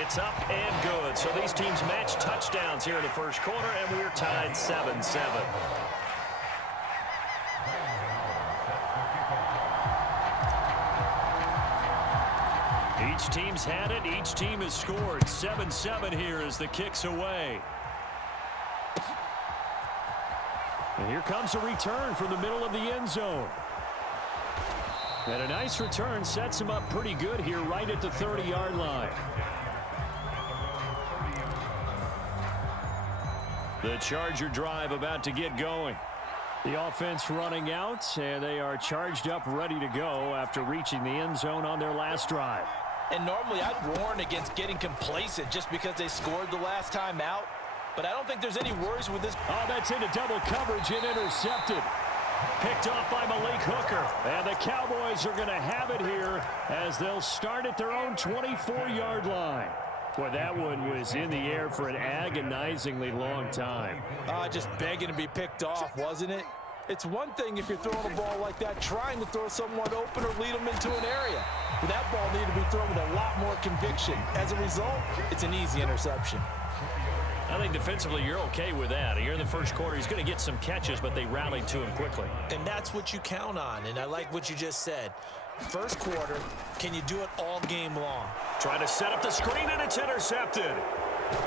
It's up and good. So these teams match touchdowns here in the first quarter, and we're tied 7-7. Each team's had it. Each team has scored. 7-7 here as the kick's away. And here comes a return from the middle of the end zone. And a nice return sets him up pretty good here right at the 30-yard line. The Charger drive about to get going. The offense running out, and they are charged up, ready to go after reaching the end zone on their last drive. And normally I'd warn against getting complacent just because they scored the last time out. But I don't think there's any worries with this. Oh, that's into double coverage and intercepted. Picked off by Malik Hooker. And the Cowboys are going to have it here as they'll start at their own 24-yard line. Boy, that one was in the air for an agonizingly long time. Just begging to be picked off, wasn't it? It's one thing if you're throwing a ball like that, trying to throw someone open or lead them into an area. But that ball needed to be thrown with a lot more conviction. As a result, it's an easy interception. I think defensively you're okay with that. Here in the first quarter, he's going to get some catches, but they rallied to him quickly. And that's what you count on, and I like what you just said. First quarter, can you do it all game long? Trying to set up the screen, and it's intercepted.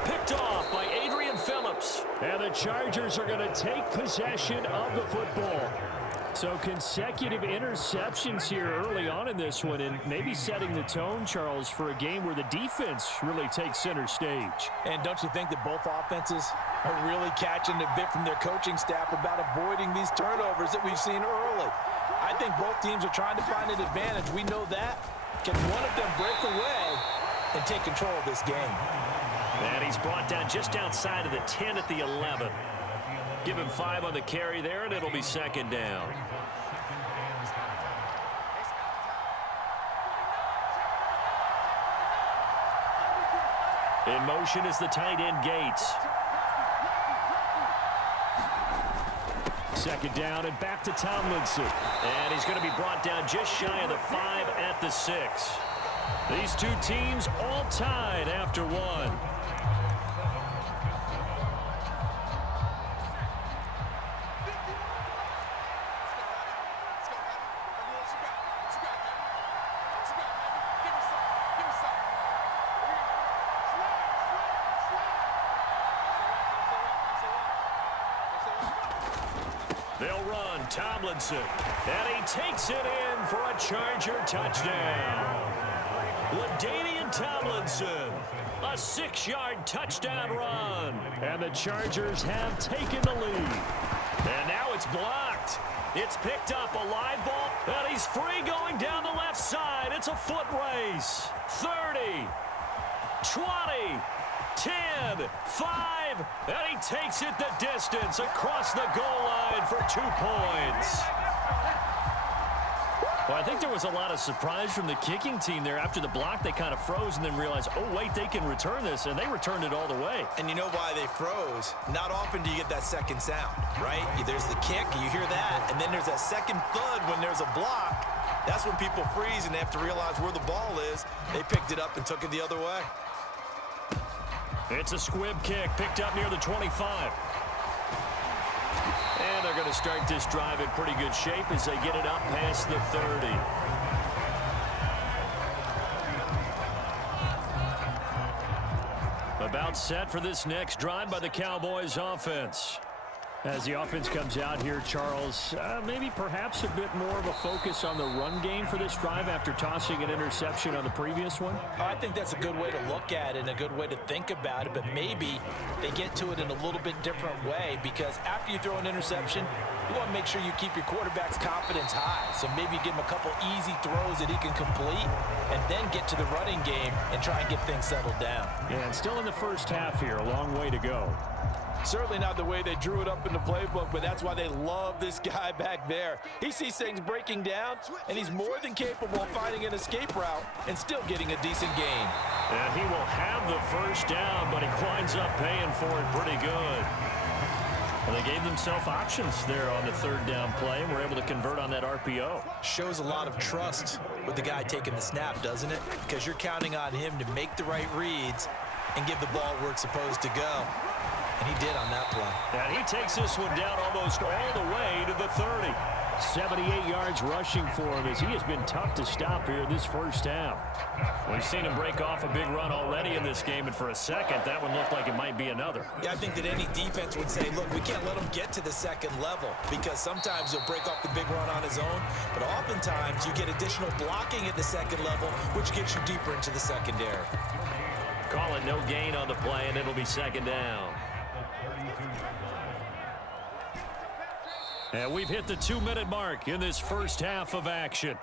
Picked off by Adrian Phillips. And the Chargers are going to take possession of the football. So consecutive interceptions here early on in this one, and maybe setting the tone, Charles, for a game where the defense really takes center stage. And don't you think that both offenses are really catching a bit from their coaching staff about avoiding these turnovers that we've seen early? I think both teams are trying to find an advantage. We know that. Can one of them break away and take control of this game? And he's brought down just outside of the 10 at the 11. Give him 5 on the carry there, and it'll be second down. In motion is the tight end Gates. Second down and back to Tomlinson. And he's going to be brought down just shy of the 5 at the 6. These two teams all tied after one. They'll run Tomlinson, and he takes it in for a Charger touchdown. LaDainian Tomlinson, a 6-yard touchdown run. And the Chargers have taken the lead. And now it's blocked. It's picked up, a live ball, and he's free going down the left side. It's a foot race. 30, 20, 10, 5, and he takes it the distance across the goal line for 2 points. Well, I think there was a lot of surprise from the kicking team there. After the block, they kind of froze and then realized, oh, wait, they can return this, and they returned it all the way. And you know why they froze? Not often do you get that second sound, right? There's the kick, you hear that, and then there's that second thud when there's a block. That's when people freeze and they have to realize where the ball is. They picked it up and took it the other way. It's a squib kick picked up near the 25. And they're going to start this drive in pretty good shape as they get it up past the 30. About set for this next drive by the Cowboys offense. As the offense comes out here, Charles, maybe perhaps a bit more of a focus on the run game for this drive after tossing an interception on the previous one? I think that's a good way to look at it and a good way to think about it, but maybe they get to it in a little bit different way, because after you throw an interception, you want to make sure you keep your quarterback's confidence high. So maybe give him a couple easy throws that he can complete and then get to the running game and try and get things settled down. Yeah, and still in the first half here, a long way to go. Certainly not the way they drew it up in the playbook, but that's why they love this guy back there. He sees things breaking down, and he's more than capable of finding an escape route and still getting a decent gain. And he will have the first down, but he winds up paying for it pretty good. Well, they gave themselves options there on the third down play and were able to convert on that RPO. Shows a lot of trust with the guy taking the snap, doesn't it? Because you're counting on him to make the right reads and give the ball where it's supposed to go. And he did on that play. And he takes this one down almost all the way to the 30. 78 yards rushing for him as he has been tough to stop here this first half. We've seen him break off a big run already in this game, and for a second, that one looked like it might be another. Yeah, I think that any defense would say, look, we can't let him get to the second level because sometimes he'll break off the big run on his own, but oftentimes you get additional blocking at the second level, which gets you deeper into the secondary. Call it no gain on the play, and it'll be second down. And we've hit the 2-minute mark in this first half of action.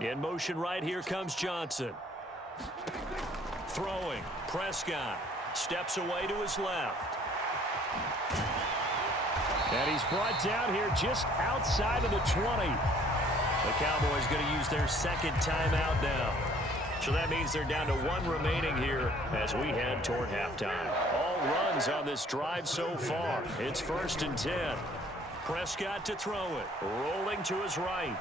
In motion right here comes Johnson. Throwing. Prescott steps away to his left. And he's brought down here just outside of the 20. The Cowboys going to use their second timeout now. So that means they're down to 1 remaining here as we head toward halftime. All runs on this drive so far. It's 1st and 10. Prescott to throw it. Rolling to his right.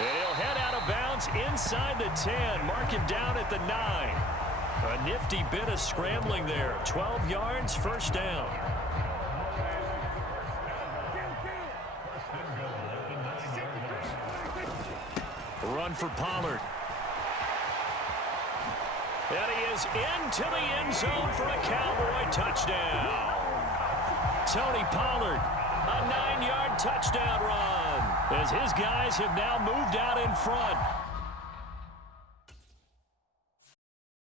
And he'll head out of bounds inside the 10. Mark him down at the 9. A nifty bit of scrambling there. 12 yards, first down. Run for Pollard. And he is into the end zone for a Cowboy touchdown. Tony Pollard, a 9-yard touchdown run as his guys have now moved out in front.